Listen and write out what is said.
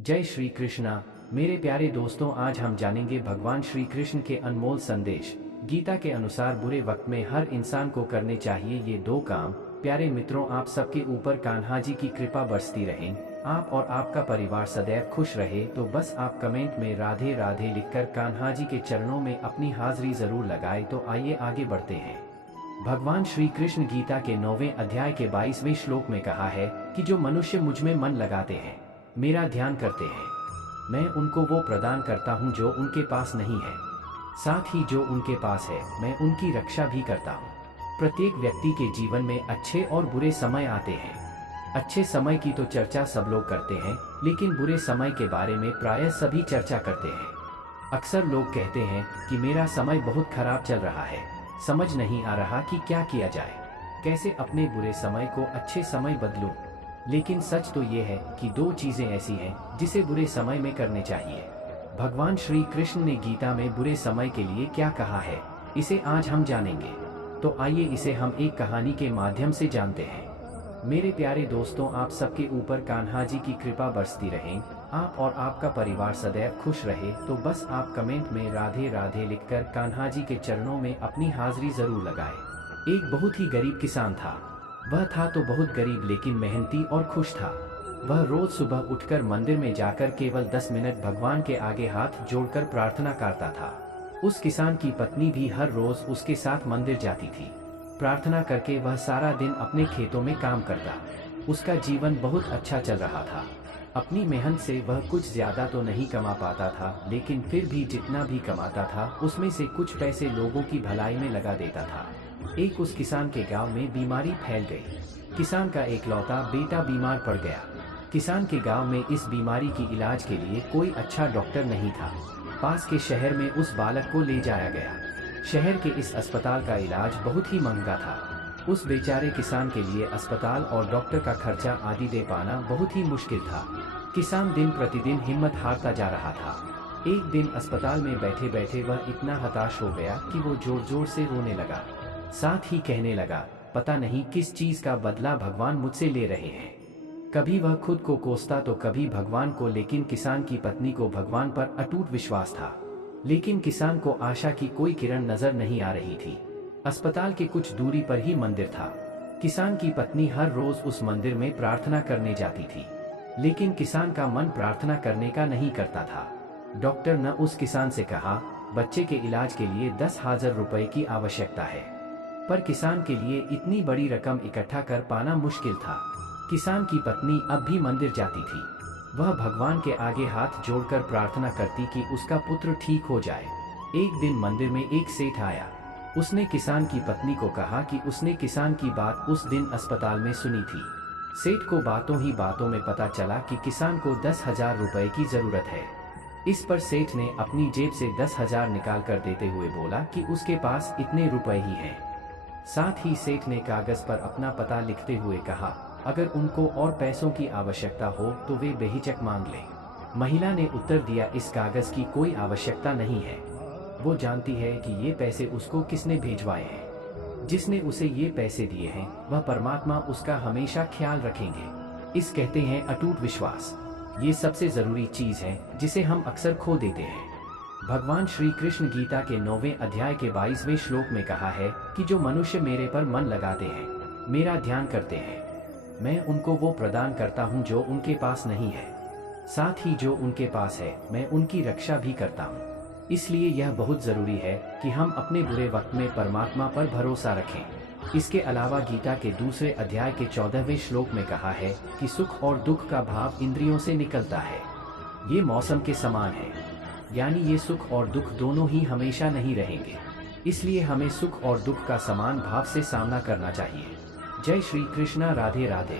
जय श्री कृष्णा। मेरे प्यारे दोस्तों, आज हम जानेंगे भगवान श्री कृष्ण के अनमोल संदेश। गीता के अनुसार बुरे वक्त में हर इंसान को करने चाहिए ये दो काम। प्यारे मित्रों, आप सबके ऊपर कान्हा जी की कृपा बरसती रहे, आप और आपका परिवार सदैव खुश रहे। तो बस आप कमेंट में राधे राधे लिखकर कान्हा जी के चरणों में अपनी हाजिरी जरूर लगाए। तो आइए आगे बढ़ते हैं। भगवान श्री कृष्ण गीता के 9वें अध्याय के 22वें श्लोक में कहा है कि जो मनुष्य मुझ में मन लगाते हैं, मेरा ध्यान करते हैं, मैं उनको वो प्रदान करता हूँ जो उनके पास नहीं है। साथ ही जो उनके पास है, मैं उनकी रक्षा भी करता हूँ। प्रत्येक व्यक्ति के जीवन में अच्छे और बुरे समय आते हैं। अच्छे समय की तो चर्चा सब लोग करते हैं, लेकिन बुरे समय के बारे में प्रायः सभी चर्चा करते हैं। अक्सर लोग कहते हैं कि मेरा समय बहुत खराब चल रहा है, समझ नहीं आ रहा कि क्या किया जाए, कैसे अपने बुरे समय को अच्छे समय बदलूं। लेकिन सच तो ये है कि दो चीजें ऐसी हैं जिसे बुरे समय में करने चाहिए। भगवान श्री कृष्ण ने गीता में बुरे समय के लिए क्या कहा है, इसे आज हम जानेंगे। तो आइए इसे हम एक कहानी के माध्यम से जानते हैं। मेरे प्यारे दोस्तों, आप सबके ऊपर कान्हा जी की कृपा बरसती रहे, आप और आपका परिवार सदैव खुश रहे। तो बस आप कमेंट में राधे राधे लिखकर कान्हा जी के चरणों में अपनी हाजिरी जरूर लगाए। एक बहुत ही गरीब किसान था। वह था तो बहुत गरीब, लेकिन मेहनती और खुश था। वह रोज सुबह उठकर मंदिर में जाकर केवल 10 मिनट भगवान के आगे हाथ जोड़कर प्रार्थना करता था। उस किसान की पत्नी भी हर रोज उसके साथ मंदिर जाती थी। प्रार्थना करके वह सारा दिन अपने खेतों में काम करता। उसका जीवन बहुत अच्छा चल रहा था। अपनी मेहनत से वह कुछ ज्यादा तो नहीं कमा पाता था, लेकिन फिर भी जितना भी कमाता था उसमें से कुछ पैसे लोगों की भलाई में लगा देता था। एक उस किसान के गांव में बीमारी फैल गई। किसान का एकलौता बेटा बीमार पड़ गया। किसान के गांव में इस बीमारी की इलाज के लिए कोई अच्छा डॉक्टर नहीं था। पास के शहर में उस बालक को ले जाया गया। शहर के इस अस्पताल का इलाज बहुत ही महंगा था। उस बेचारे किसान के लिए अस्पताल और डॉक्टर का खर्चा आदि दे पाना बहुत ही मुश्किल था। किसान दिन प्रतिदिन हिम्मत हारता जा रहा था। एक दिन अस्पताल में बैठे बैठे वह इतना हताश हो गया कि वो जोर जोर से रोने लगा। साथ ही कहने लगा, पता नहीं किस चीज का बदला भगवान मुझसे ले रहे हैं। कभी वह खुद को कोसता तो कभी भगवान को, लेकिन किसान की पत्नी को भगवान पर अटूट विश्वास था। लेकिन किसान को आशा की कोई किरण नजर नहीं आ रही थी। अस्पताल के कुछ दूरी पर ही मंदिर था। किसान की पत्नी हर रोज उस मंदिर में प्रार्थना करने जाती थी, लेकिन किसान का मन प्रार्थना करने का नहीं करता था। डॉक्टर ने उस किसान से कहा, बच्चे के इलाज के लिए 10,000 रुपए की आवश्यकता है। पर किसान के लिए इतनी बड़ी रकम इकट्ठा कर पाना मुश्किल था। किसान की पत्नी अब भी मंदिर जाती थी। वह भगवान के आगे हाथ जोड़कर प्रार्थना करती कि उसका पुत्र ठीक हो जाए। एक दिन मंदिर में एक सेठ आया। उसने किसान की पत्नी को कहा कि उसने किसान की बात उस दिन अस्पताल में सुनी थी। सेठ को बातों ही बातों में पता चला कि किसान को 10,000 रुपए की जरूरत है। इस पर सेठ ने अपनी जेब से 10,000 निकाल कर देते हुए बोला कि उसके पास इतने रुपए ही हैं। साथ ही सेठ ने कागज पर अपना पता लिखते हुए कहा, अगर उनको और पैसों की आवश्यकता हो तो वे बेहिचक मांग लें। महिला ने उत्तर दिया, इस कागज की कोई आवश्यकता नहीं है। वो जानती है कि ये पैसे उसको किसने भेजवाए हैं। जिसने उसे ये पैसे दिए हैं वह परमात्मा उसका हमेशा ख्याल रखेंगे। इस कहते हैं अटूट विश्वास। ये सबसे जरूरी चीज है जिसे हम अक्सर खो देते हैं। भगवान श्री कृष्ण गीता के 9वें अध्याय के 22वें श्लोक में कहा है कि जो मनुष्य मेरे पर मन लगाते हैं, मेरा ध्यान करते हैं, मैं उनको वो प्रदान करता हूँ जो उनके पास नहीं है। साथ ही जो उनके पास है, मैं उनकी रक्षा भी करता हूँ। इसलिए यह बहुत जरूरी है कि हम अपने बुरे वक्त में परमात्मा पर भरोसा रखें। इसके अलावा गीता के दूसरे अध्याय के 14वें श्लोक में कहा है कि सुख और दुख का भाव इंद्रियों से निकलता है। ये मौसम के समान है, यानी ये सुख और दुख दोनों ही हमेशा नहीं रहेंगे। इसलिए हमें सुख और दुख का समान भाव से सामना करना चाहिए। जय श्री कृष्णा। राधे राधे।